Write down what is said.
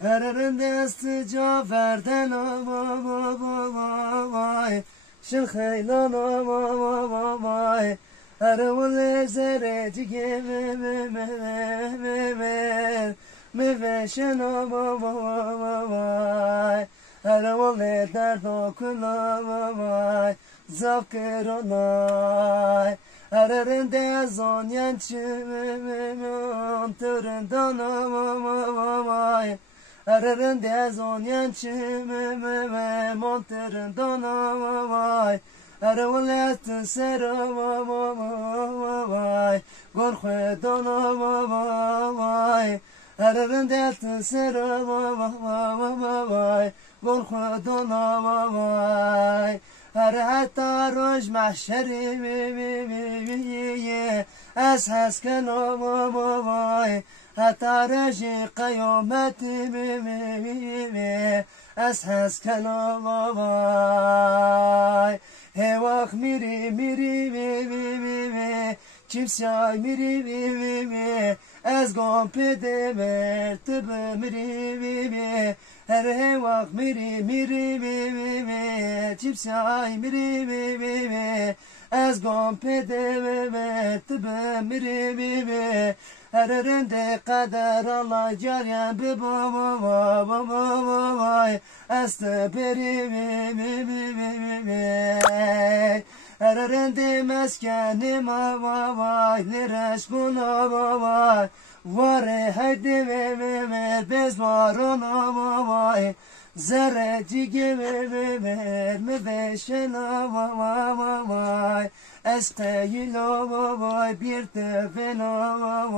Ererinde sıcaverden vay Şıkhaylan vay Erevle zereci meveşen vay Erevle dert okula vay Zavkır onay Ererinde zonyen çimon Töründen vay Ererinde zonyen çimon Töründen vay Erevlet sera vay Gorkhudan vay Ererinde sera vay Gorkhudan vay Hatta roj mahşeri Eshes kena vay Hatta reji kıyameti Eshes kena vay Hevak miri Çimsay miri Ez gom pedemer tıbı miri Her hevak miri Çimsay miri Ez gom pedemer tıbı miri Her erinde kader Allah cariyen bi vay Este peri Her erinde meskenim vay Nereş buna vay Vare haydi bez varon vay Zerreci gibi meveşen vay Esteyil vay bir tefen vay